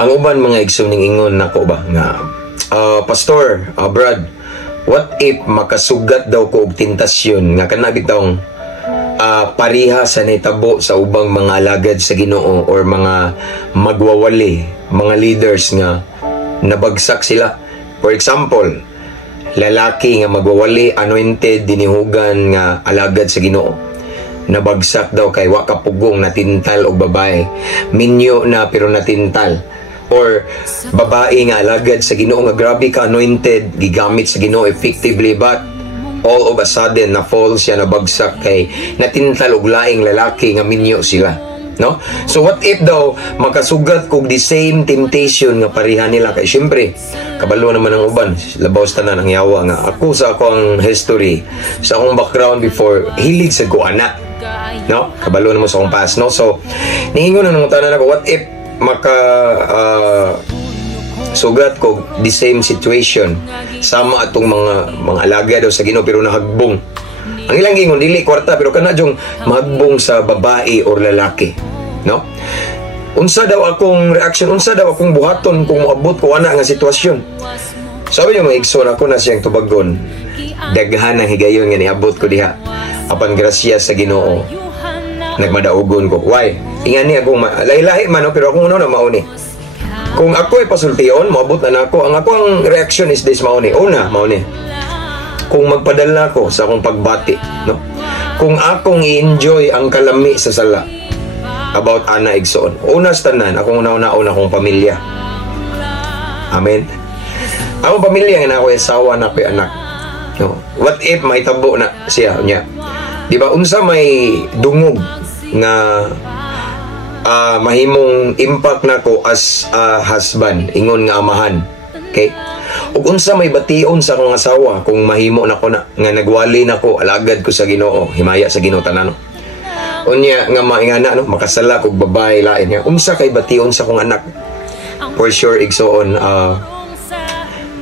Ang uban mga igsoon ning ingon nako ba nga Pastor Brad, what if makasugat daw ko og tentasyon nga kana bitong pariha sa nitabo sa ubang mga alagad sa Ginoo or mga magwawali, mga leaders nga nabagsak sila. For example, lalaki nga magwawali, anointed, dinihugan nga alagad sa Ginoo, nabagsak daw kay wa kapugong natintal og babae, minyo na pero natintal. Or babae nga alagad sa Ginoo nga grabe ka anointed, gigamit sa Ginoo effectively, but all of a sudden na fall siya, nabagsak kay natintal og laing lalaki nga minyo sila. No? So what if daw makasugat kog the same temptation nga parihan nila? Kay syempre kabalo naman ang uban, labaw sa tanan ang yawa nga ako sa akong history, sa akong background before, hilig sa guana, no? Kabalo naman sa akong past, no? So niingon na nung tanan ako, what if sugat ko the same situation sama atong mga alaga daw sa Ginoo pero nahagbong. Ang ilang gingon dili kwarta pero kana jong mahagbong sa babae or lalaki, no? Unsa daw akong reaction, unsa daw akong buhaton kung moabot ko ana nga sitwasyon? Sabi niyo mga igsoon, ako na siyang tubagon, daghan ang higayon nga niabot ko diha apan grasya sa Ginoo nagmadaugon ko. Why? Ingani akong lahi-lahi man, no? Pero akong una na mauni. Kung ako ay pasultion, maabot na nako, ang akong reaction is this, mauni. Una, mauni. Kung magpadala ko sa akong pagbati, no? Kung akong i-enjoy ang kalami sa sala about ana igsoon, una sa tanan, akong una-una akong pamilya. Amen. Akong pamilya nga ako asawa na ko anak. No? What if mahitabo na siya niya? Di ba unsa may dungog nga mahimong impact nako as a husband, ingon nga amahan. Okay? Ug unsa may bation sa akong asawa kung mahimo nako na nga nagwali nako, alagad ko sa Ginoo, himaya sa Ginoo tanan. Unya nga maingana, no, makasala kog babae lain nga unsa kay bation sa akong anak. For sure igsoon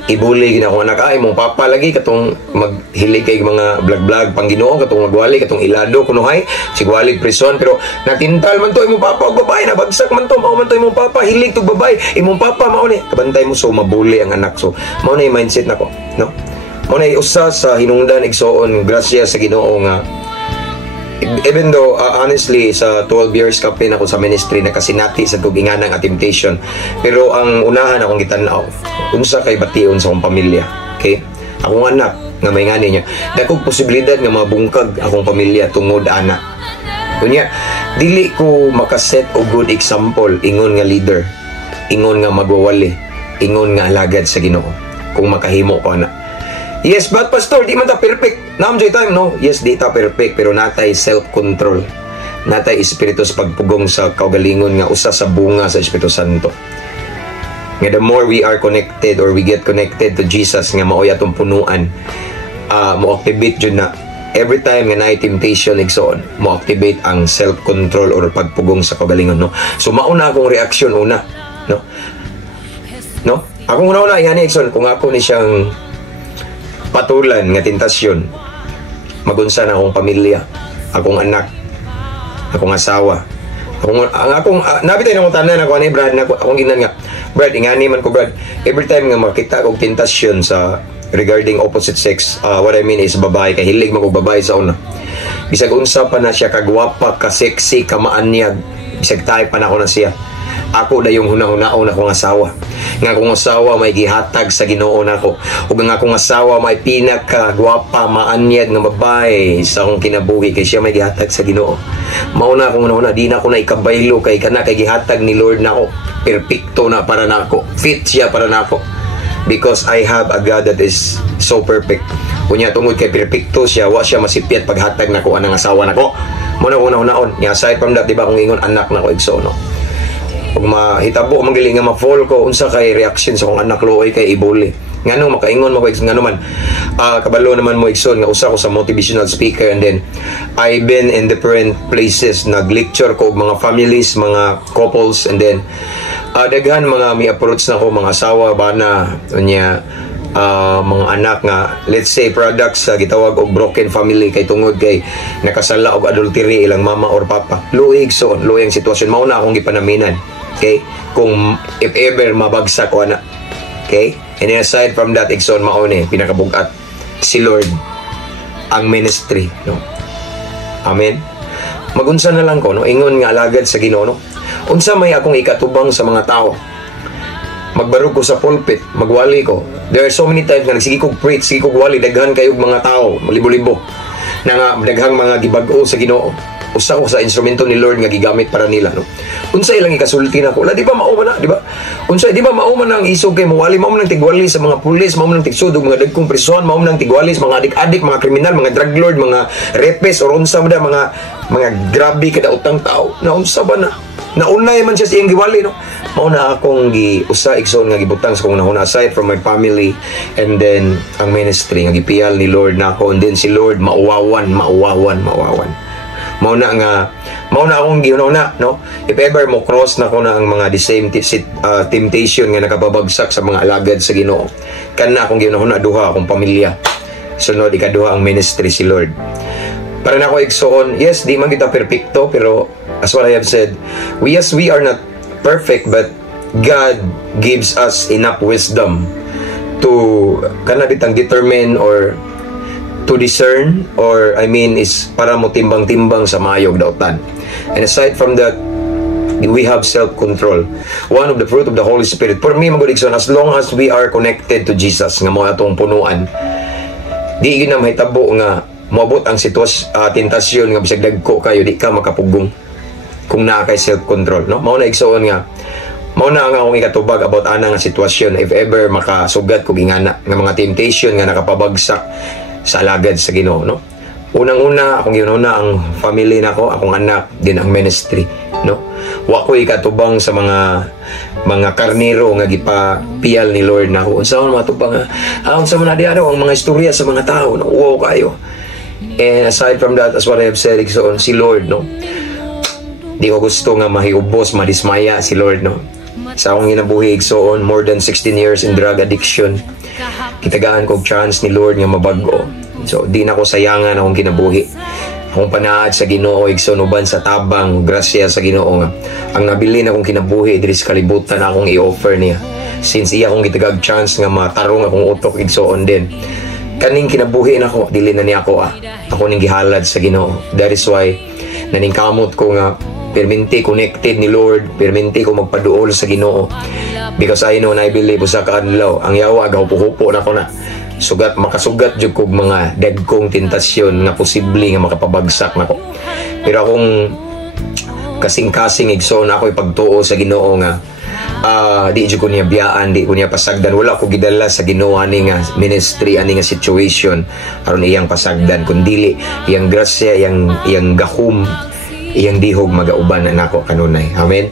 ibuli gina akong anak, ay mong papa lagi katong maghilig kay mga vlog pang Ginoo, katong magwali, katong ilado kunuhay sigwali prison, pero natintal man to imong papa og babae, nabagsak man to, mao man to imong papa, hilig tog babae, imong papa mao ni kabantay mo, so mabuli ang anak. So mao na yung mindset nako, no? Mao na usa sa hinungdan igsoon grasya sa Ginoo nga even though honestly sa 12 years kapin ako sa ministry, nakasinati sa tugingan ng temptation, pero ang unahan akong gitan-aw unsa kay bation sa akong pamilya. Okay, akong anak nga may ngani niya, dakog posibilidad nga mabungkag akong pamilya tungod ana. Kunya dili ko makaset og good example, ingon nga leader, ingon nga magwawali, ingon nga alagad sa Ginoo kung makahimo ko ana. Yes, but pastor, di man ta perfect. Naam joy time, no? Yes, di ta perfect, pero natay self-control. Natay espiritu sa pagpugong sa kaugalingon nga usa sa bunga sa Espiritu Santo. Nga the more we are connected or we get connected to Jesus, nga maoy atong punuan, mo-activate jud na every time nga naay temptation igsoon, mo-activate ang self-control or pagpugong sa kaugalingon, no? So mauna akong reaction una, no? No? Akong una yani igsoon kung ako ni siyang patulan nga tentasyon, magunsa na akong pamilya, akong anak, akong asawa, akong nabitay na akong tanan ako ni Brad, akong ginan nga Brad, ingani man ko Brad, every time nga makita kong tentasyon sa regarding opposite sex, what I mean is babae, kay hilig mo kong babae sa una, bisag unsa pa na siya kagwapa, ka-sexy, kamaanyag, bisag tayo pa na ako na siya, ako na yung hunahunahon akong asawa, nga akong asawa may gihatag sa Ginoo nako, ug nga akong asawa may pinaka-gwapa, maanyag nga babae sa akong kinabuhi, kay siya may gihatag sa Ginoo. Mauna akong una, di na ako na ikabaylo kay kana kay gihatag ni Lord nako, perfecto na para nako, fit siya para nako, because I have a God that is so perfect. Unya tungod kay perfecto siya, wa siya masipyat paghatag nako anang asawa nako. Muna una-unaon, aside from that, di ba kung ingon anak nako igsoon, no? Pag mahitabo magaling nga ma-fall ko, unsa kay reaction sa akong anak luoy kay ibuli. Ngano makaingon mo ko ngano man. Kabalo naman mo igsoon nga usa ko sa motivational speaker, and then I've been in different places, nag-lecture ko og mga families, mga couples, and then daghan mga mi-approach na ko mga asawa bana unya mga anak nga let's say products sa gitawag og broken family kay tungod kay nakasala og adultery ilang mama or papa. Luig so luoy ang sitwasyon, mao na akong gipanaminan. Okay? Kung if ever mabagsak o ana. Okay? And then aside from that, igsoon maone, pinakabugat, si Lord, ang ministry, no? Amen? Magunsa na lang ko, no? Ingon nga alagad sa Ginoo, no? Unsa may akong ikatubang sa mga tao. Magbarog ko sa pulpit, magwali ko. There are so many times na nagsige kog preach, sige kog wali, daghan kayog mga tao, libo-libo, na nga daghang mga gibag-o sa Ginoo. Usa ko sa instrumento ni Lord nga gigamit para nila, no? Unsa ilang ikasulti nako? La di ba mao man na, di ba? Unsa di ba mao man ang isog kay mawali, mao man ang tigwali sa mga pulis, mao man ang tigsudog mga dagkong prison, mao man ang tigwali sa mga adik-adik, mga kriminal, mga drug lord, mga rapist or unsa man mga grabe kada utang tao. Na unsa ba na? Naunay man siya sa iyang giwali, no? Mauna akong usa igsoon nga gibutang sa kong nahuna aside from my family, and then ang ministry nga gipiyal ni Lord nako, and then si Lord mauwawan. Mauna akong giuna, no? If ever mo cross na ko na ang mga the same temptation nga nakababagsak sa mga alagad sa Ginoo, kana akong giuna duha akong pamilya. Sunod ikaduha ang ministry si Lord. Para na ako igsoon, yes, di man kita perfecto, pero as what I have said, we are not perfect, but God gives us enough wisdom to kana bitang determine or to discern, or I mean is para mo timbang-timbang sa mayog dautan. And aside from that, we have self-control. One of the fruit of the Holy Spirit. For me, magudigson, as long as we are connected to Jesus, nga mo atong punuan, di yun na mahitabo nga moabot ang tentasyon nga bisag dagko kayo, di ka makapugong kung naa kay self-control, no? Mao na igsoon nga, mao na nga akong ikatubag about ana nga sitwasyon if ever makasugat ko ingana nga mga temptation nga nakapabagsak sa alagad sa Ginoo, no? Unang-una akong ginuna ang family nako, akong anak, din ang ministry, no? Wa ko ikatubang sa mga karnero nga gipapiyal ni Lord nako. Unsa man matubang unsa man diha ang mga istorya sa mga tao, no? Wow kayo. And aside from that, as what I have said, so, si Lord, no? Di ko gusto nga mahiubos, madismaya si Lord, no? Sa akong ginabuhi, so on more than 16 years in drug addiction, kitagaan kong chance ni Lord nga mabago. So di na ko sayangan akong kinabuhi. Akong panaad sa Ginoo, igsunuban sa tabang grasya sa Ginoo nga ang nabili na akong kinabuhi diri sa kalibutan akong i-offer niya. Since iya akong gitagag chance nga matarong akong utok igsoon din, kaning kinabuhi nako dili na niya ako ako ning gihalad sa Ginoo. That is why naningkamot ko nga perminti connected ni Lord, perminti ko magpaduol sa Ginoo, because I know and I believe usa ka adlaw ang yawa gahupo-hupo na ko na sugat makasugat jud kog mga dagkong tentasyon nga posible nga makapabagsak nako. Pero akong kasing-kasing igsoon ako ipagtuo sa Ginoo nga di jud ko niya biyaan, di ko niya pasagdan, wala ko gidala sa Ginoo ani nga ministry, ani nga situation aron iyang pasagdan, kundi iyang grasya, iyang gahom, iyang dihog magauban na nako kanunay. Amen.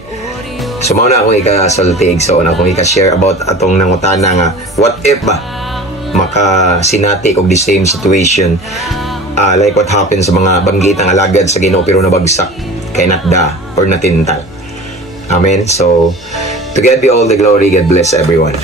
So mao na akong ikasultig, so na akong ika-share about atong nangutana nga what if ba makasinati og the same situation, like what happened sa mga banggitang alagad sa Ginoo pero nabagsak kay natda or natintal. Amen. So to God be all the glory. God bless everyone.